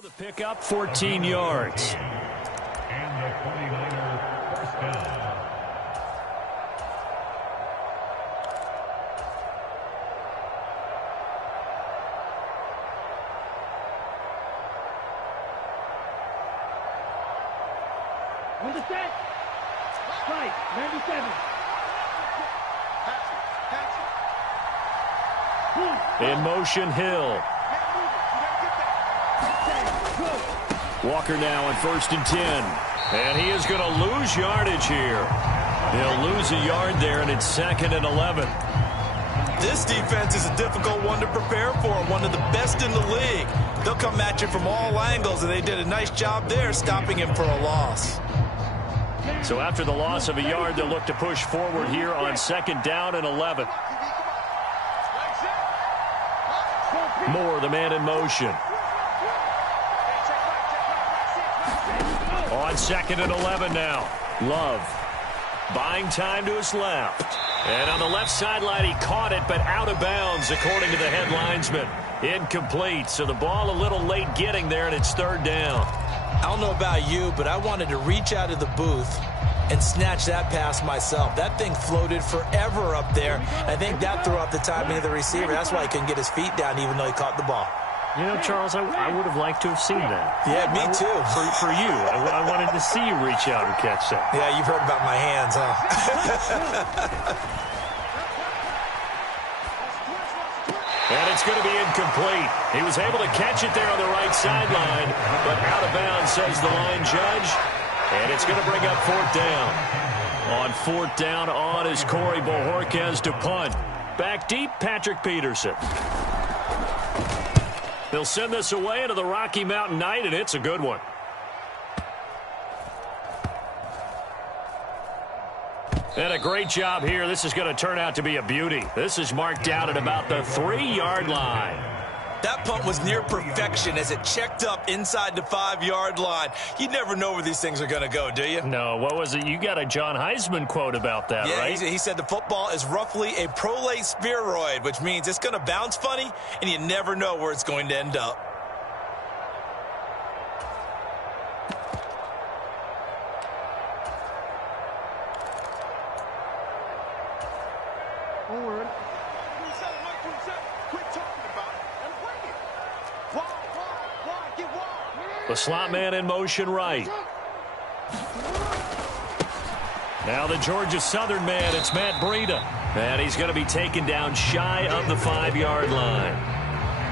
The pickup, 14 yards. And the 49er first down. On the set. Right, 97. In motion, Hill. Walker now on 1st and 10. And he is going to lose yardage here. He'll lose a yard there, and it's 2nd and 11. This defense is a difficult one to prepare for, one of the best in the league. They'll come at you from all angles, and they did a nice job there stopping him for a loss. So after the loss of a yard, they'll look to push forward here on 2nd down and 11. Moore, the man in motion. On 2nd and 11 now. Love buying time to his left. And on the left sideline, he caught it, but out of bounds, according to the head linesman. Incomplete. So the ball a little late getting there, and it's 3rd down. I don't know about you, but I wanted to reach out of the booth and snatch that pass myself. That thing floated forever up there. I think that threw off the timing of the receiver. That's why he couldn't get his feet down even though he caught the ball. You know, Charles, I would have liked to have seen that. Yeah, me too. For you. I wanted to see you reach out and catch that. Yeah, you've heard about my hands, huh? And it's going to be incomplete. He was able to catch it there on the right sideline, but out of bounds, says the line judge. And it's going to bring up 4th down. On 4th down, on is Corey Bojorquez to punt. Back deep, Patrick Peterson. They'll send this away into the Rocky Mountain night, and it's a good one. And a great job here. This is going to turn out to be a beauty. This is marked out at about the 3-yard line. That punt was near perfection as it checked up inside the 5-yard line. You never know where these things are going to go, do you? No, what was it? You got a John Heisman quote about that, yeah, right? He said the football is roughly a prolate spheroid, which means it's going to bounce funny, and you never know where it's going to end up. The slot man in motion right. Now the Georgia Southern man, it's Matt Breida. And he's going to be taken down shy of the 5-yard line.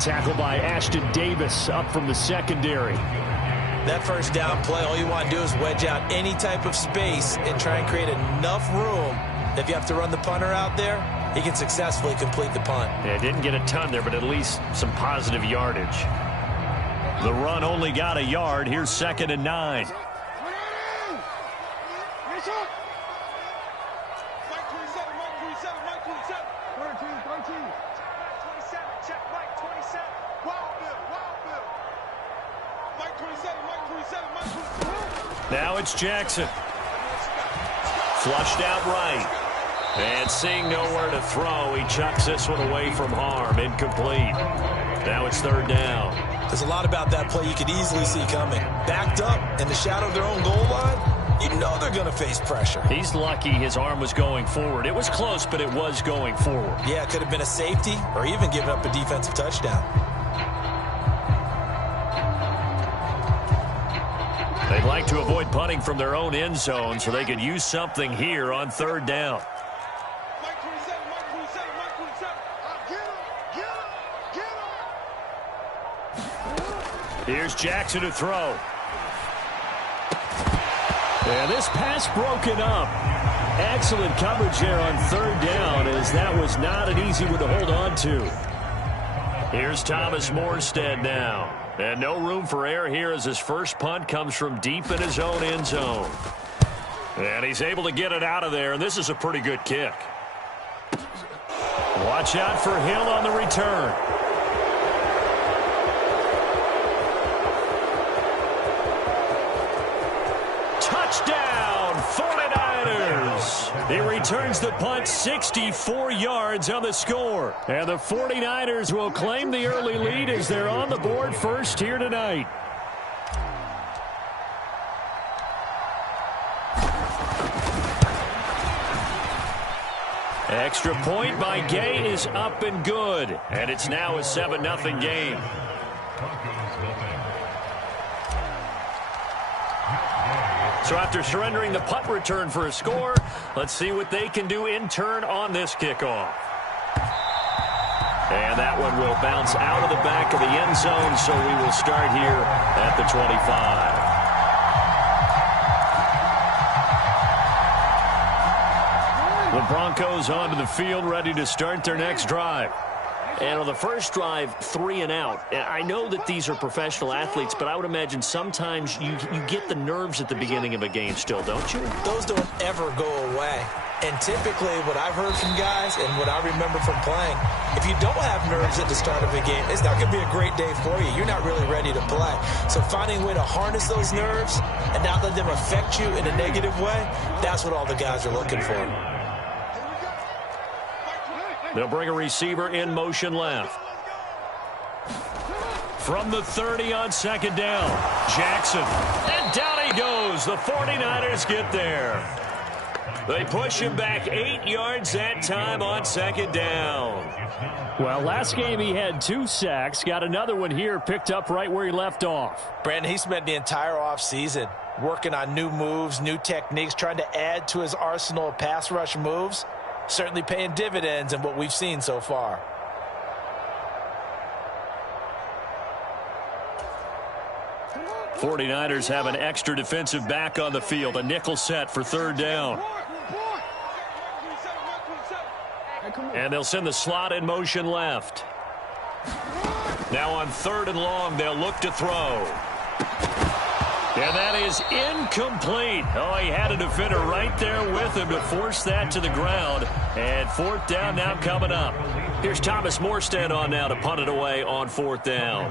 Tackled by Ashton Davis up from the secondary. That first down play, all you want to do is wedge out any type of space and try and create enough room. If you have to run the punter out there, he can successfully complete the punt. Yeah, didn't get a ton there, but at least some positive yardage. The run only got a yard. Here's 2nd and 9. Now it's Jackson. Flushed out right. And seeing nowhere to throw, he chucks this one away from harm. Incomplete. Now it's 3rd down. There's a lot about that play you could easily see coming. Backed up in the shadow of their own goal line, you know they're going to face pressure. He's lucky his arm was going forward. It was close, but it was going forward. Yeah, it could have been a safety or even given up a defensive touchdown. They'd like to avoid punting from their own end zone so they could use something here on 3rd down. Here's Jackson to throw. And this pass broken up. Excellent coverage there on 3rd down, as that was not an easy one to hold on to. Here's Thomas Morstead now. And no room for error here as his first punt comes from deep in his own end zone. And he's able to get it out of there, and this is a pretty good kick. Watch out for Hill on the return. Touchdown, 49ers. He returns the punt 64 yards on the score. And the 49ers will claim the early lead as they're on the board first here tonight. Extra point by Gay is up and good. And it's now a 7-0 game. So after surrendering the punt return for a score, let's see what they can do in turn on this kickoff. And that one will bounce out of the back of the end zone, so we will start here at the 25. The Broncos onto the field, ready to start their next drive. And on the first drive, 3 and out. I know that these are professional athletes, but I would imagine sometimes you get the nerves at the beginning of a game still, don't you? Those don't ever go away. And typically what I've heard from guys and what I remember from playing, if you don't have nerves at the start of a game, it's not going to be a great day for you. You're not really ready to play. So finding a way to harness those nerves and not let them affect you in a negative way, that's what all the guys are looking for. They'll bring a receiver in motion left. From the 30 on second down, Jackson. And down he goes. The 49ers get there. They push him back 8 yards that time on second down. Well, last game he had 2 sacks. Got another one here, picked up right where he left off. Brandon, he spent the entire offseason working on new moves, new techniques, trying to add to his arsenal of pass rush moves. Certainly paying dividends in what we've seen so far. '49ers have an extra defensive back on the field. A nickel set for third down. And they'll send the slot in motion left. Now on 3rd and long, they'll look to throw. And that is incomplete. Oh, he had a defender right there with him to force that to the ground. And 4th down now coming up. Here's Thomas Morstead on now to punt it away on 4th down.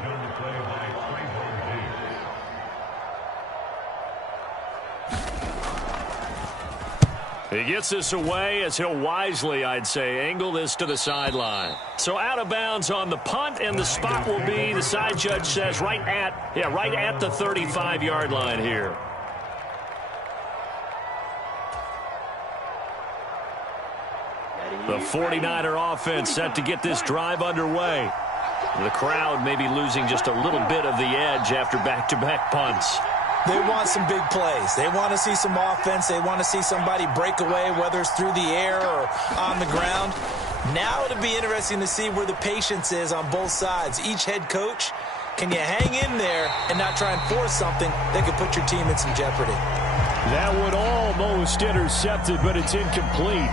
He gets this away as he'll wisely, I'd say, angle this to the sideline. So out of bounds on the punt, and the spot will be, the side judge says, right at the 35-yard line here. The 49er offense set to get this drive underway. The crowd may be losing just a little bit of the edge after back-to-back punts. They want some big plays. They want to see some offense. They want to see somebody break away, whether it's through the air or on the ground. Now it'll be interesting to see where the patience is on both sides. Each head coach, can you hang in there and not try and force something that could put your team in some jeopardy? That one almost intercepted, but it's incomplete.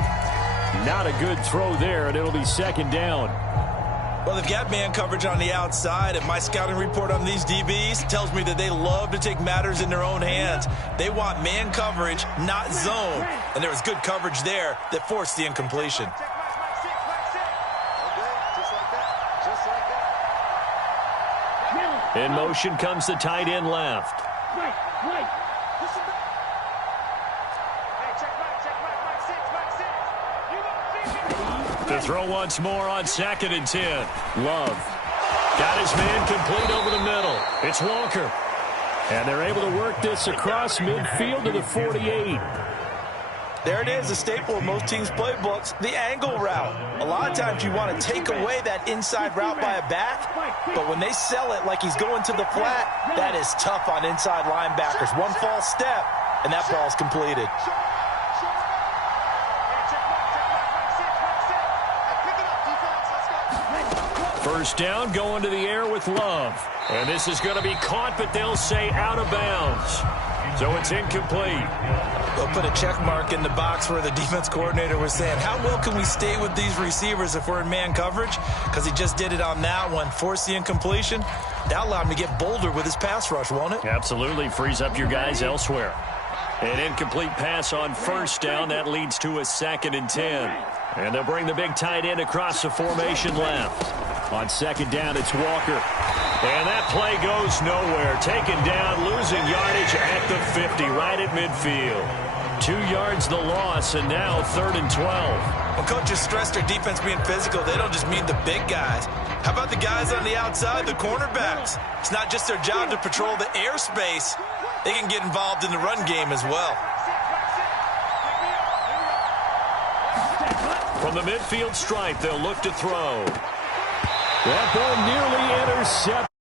Not a good throw there, and it'll be 2nd down. Well, they've got man coverage on the outside, and my scouting report on these DBs tells me that they love to take matters in their own hands. They want man coverage, not zone. And there was good coverage there that forced the incompletion. In motion comes the tight end left. To throw once more on 2nd and 10. Love. Got his man complete over the middle. It's Walker. And they're able to work this across midfield to the 48. There it is, a staple of most teams' playbooks, the angle route. A lot of times you want to take away that inside route by a back, but when they sell it like he's going to the flat, that is tough on inside linebackers. One false step, and that ball's completed. First down, going to the air with Love. And this is going to be caught, but they'll say out of bounds. So it's incomplete. They'll put a check mark in the box where the defense coordinator was saying, how well can we stay with these receivers if we're in man coverage? Because he just did it on that one, forced the incompletion. That allowed him to get bolder with his pass rush, won't it? Absolutely, frees up your guys elsewhere. An incomplete pass on first down. That leads to a 2nd and 10. And they'll bring the big tight end across the formation left. On 2nd down, it's Walker. And that play goes nowhere. Taken down, losing yardage at the 50, right at midfield. 2 yards the loss, and now 3rd and 12. When coaches stress their defense being physical, they don't just mean the big guys. How about the guys on the outside, the cornerbacks? It's not just their job to patrol the airspace. They can get involved in the run game as well. From the midfield stripe, they'll look to throw. That ball nearly intercepted.